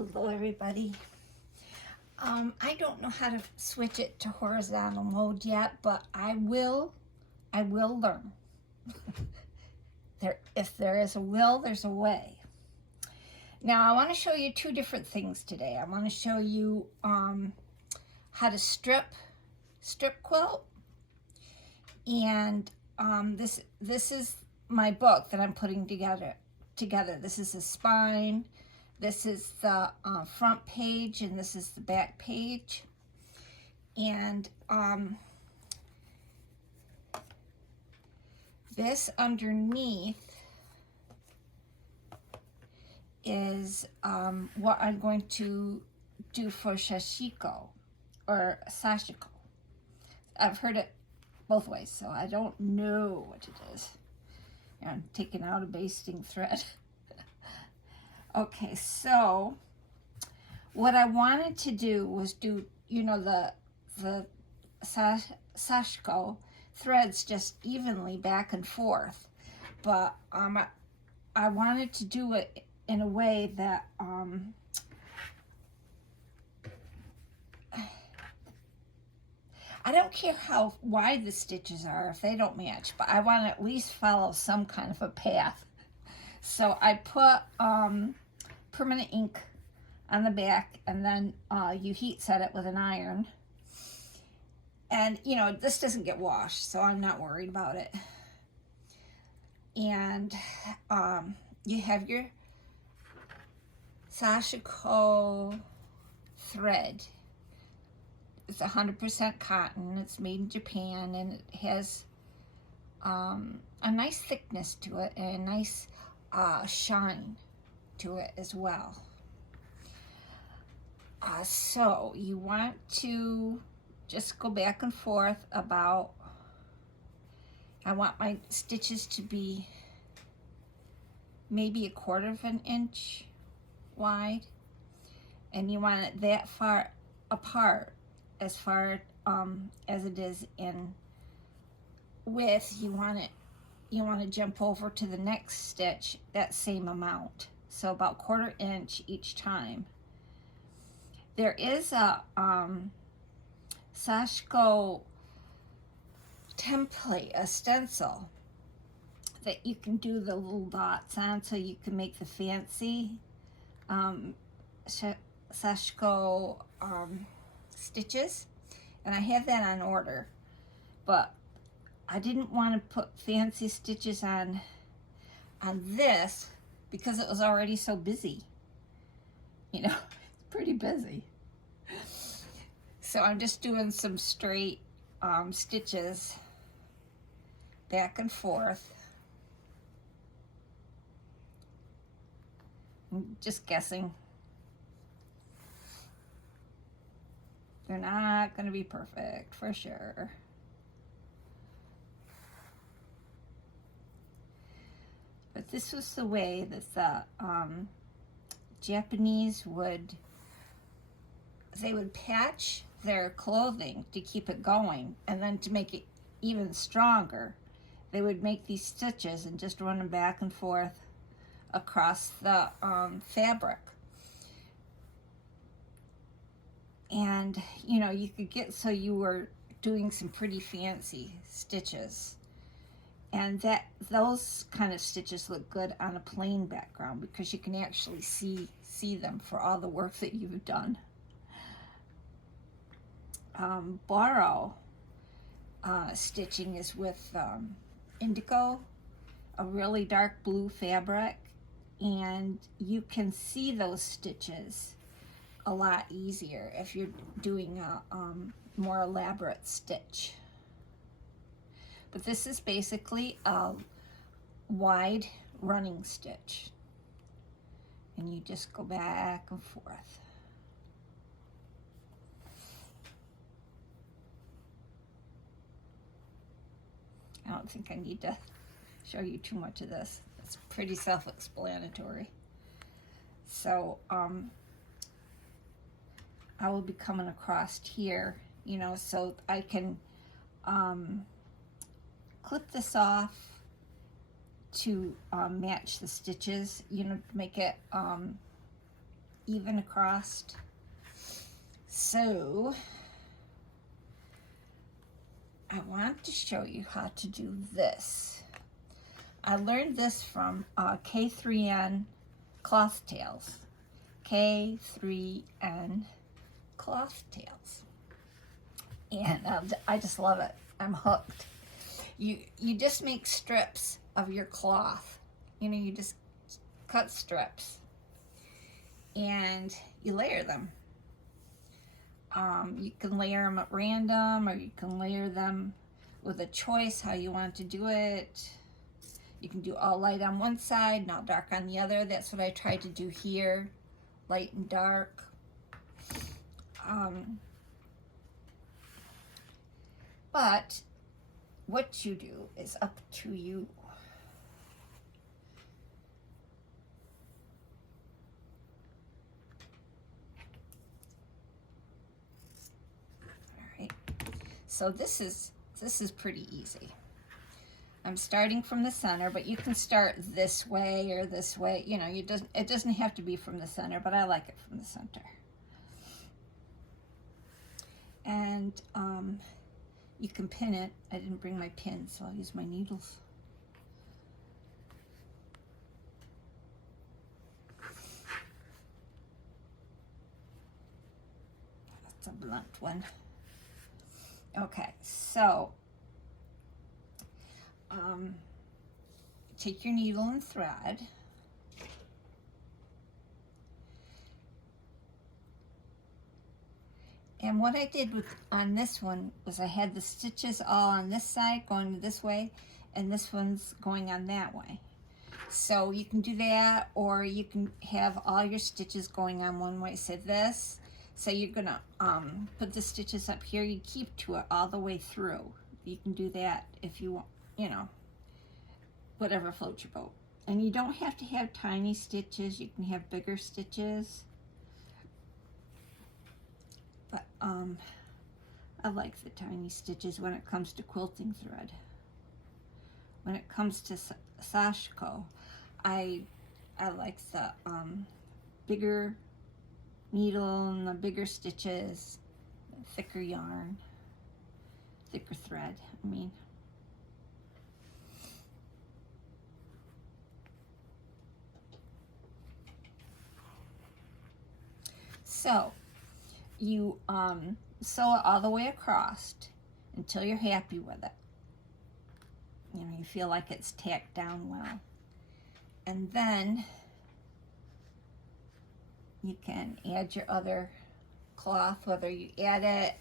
Hello everybody. I don't know how to switch it to horizontal mode yet, but I will learn. If there is a will, there's a way. Now I want to show you two different things today. I want to show you how to strip quilt, and this is my book that I'm putting together. This is the spine. This is the front page, and this is the back page. And this underneath is what I'm going to do for Sashiko or Sashiko. I've heard it both ways, so I don't know what it is. I'm taking out a basting thread. Okay, so what I wanted to do was do, the Sashiko threads just evenly back and forth, but I wanted to do it in a way that I don't care how wide the stitches are if they don't match, but I want to at least follow some kind of a path. So I put permanent ink on the back, and then you heat set it with an iron. And, this doesn't get washed, so I'm not worried about it. And you have your Sashiko thread. It's 100% cotton. It's made in Japan, and it has a nice thickness to it and a nice shine to it as well. So you want to just go back and forth about, I want my stitches to be maybe 1/4 of an inch wide, and you want it that far apart as far as it is in width. You want to jump over to the next stitch that same amount, so about 1/4 inch each time. There is a Sashiko template, a stencil that you can do the little dots on, so you can make the fancy Sashiko stitches, and I have that on order, but I didn't want to put fancy stitches on this because it was already so busy. It's pretty busy. So I'm just doing some straight stitches back and forth. I'm just guessing. They're not going to be perfect, for sure. But this was the way that the Japanese would patch their clothing to keep it going, and then to make it even stronger, they would make these stitches and just run them back and forth across the fabric. And you could get, so you were doing some pretty fancy stitches, and those kind of stitches look good on a plain background because you can actually see them for all the work that you've done. Borrow stitching is with indigo, a really dark blue fabric, and you can see those stitches a lot easier if you're doing a more elaborate stitch. But this is basically a wide running stitch, and you just go back and forth. I don't think I need to show you too much of this. It's pretty self-explanatory. So I will be coming across here, so I can clip this off to match the stitches, to make it even across. So I want to show you how to do this. I learned this from K3N Cloth Tales. K3N Cloth Tales. And I just love it. I'm hooked. You just make strips of your cloth. You know, you just cut strips and you layer them. You can layer them at random, or you can layer them with a choice how you want to do it. You can do all light on one side and all dark on the other. That's what I tried to do here, light and dark. But what you do is up to you. All right. So this is pretty easy. I'm starting from the center, but you can start this way or this way. You know, it doesn't have to be from the center, but I like it from the center. And you can pin it. I didn't bring my pin, so I'll use my needles. That's a blunt one. Okay, so take your needle and thread. And what I did on this one was I had the stitches all on this side going this way, and this one's going on that way. So you can do that, or you can have all your stitches going on one way. So this, so you're gonna put the stitches up here, you keep to it all the way through. You can do that if you want, you know, whatever floats your boat. And you don't have to have tiny stitches, you can have bigger stitches. But I like the tiny stitches when it comes to quilting thread. When it comes to Sashiko, I like the bigger needle and the bigger stitches, thicker yarn, thicker thread, I mean. So you sew it all the way across until you're happy with it. You know, you feel like it's tacked down well. And then you can add your other cloth, whether you add it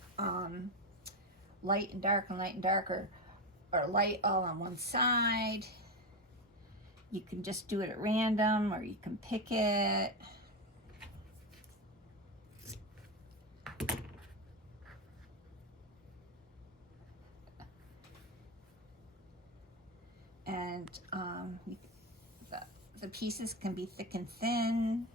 light and dark and light and dark, or light all on one side. You can just do it at random, or you can pick it. And the pieces can be thick and thin.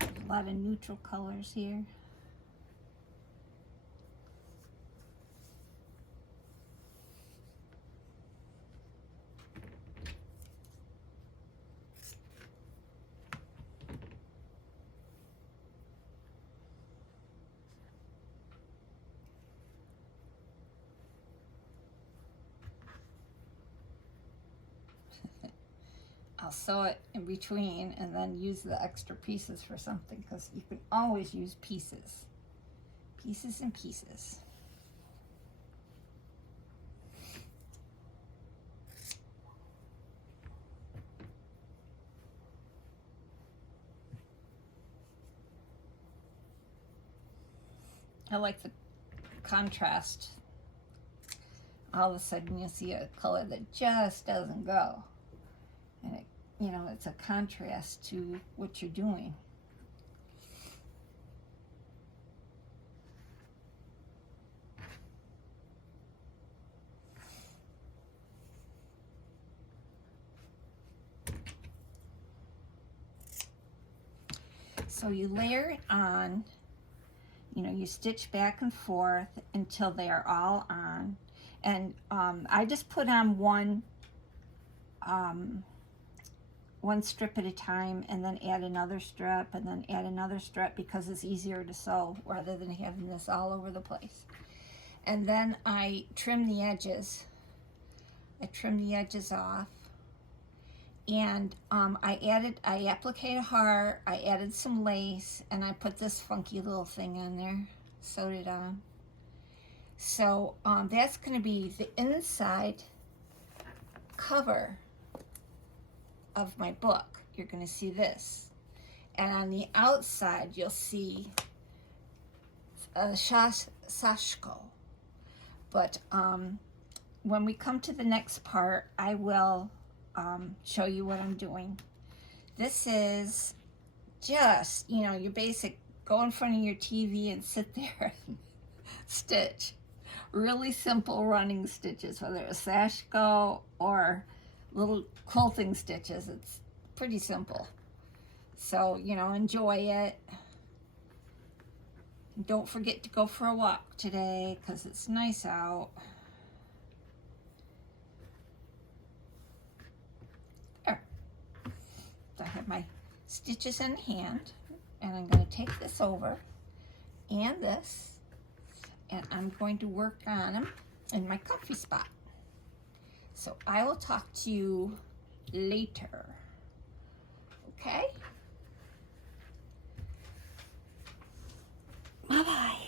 A lot of neutral colors here. I'll sew it in between and then use the extra pieces for something, because you can always use pieces. Pieces and pieces. I like the contrast. All of a sudden you see a color that just doesn't go. And it, you know, it's a contrast to what you're doing. So you layer it on, you know, you stitch back and forth until they are all on. And I just put on one strip at a time, and then add another strip, and then add another strip, because it's easier to sew rather than having this all over the place. And then I trim the edges. I trim the edges off, and I appliqued a heart, I added some lace, and I put this funky little thing on there, sewed it on. So that's going to be the inside cover of my book. You're going to see this, and on the outside you'll see Sashiko. But when we come to the next part, I will show you what I'm doing. This is just, you know, your basic, go in front of your TV and sit there and stitch. Really simple running stitches, whether it's Sashiko or little quilting stitches. It's pretty simple. So, you know, enjoy it. Don't forget to go for a walk today because it's nice out. There. So I have my stitches in hand, and I'm going to take this over and this, and I'm going to work on them in my comfy spot. So I will talk to you later. Okay? Bye-bye.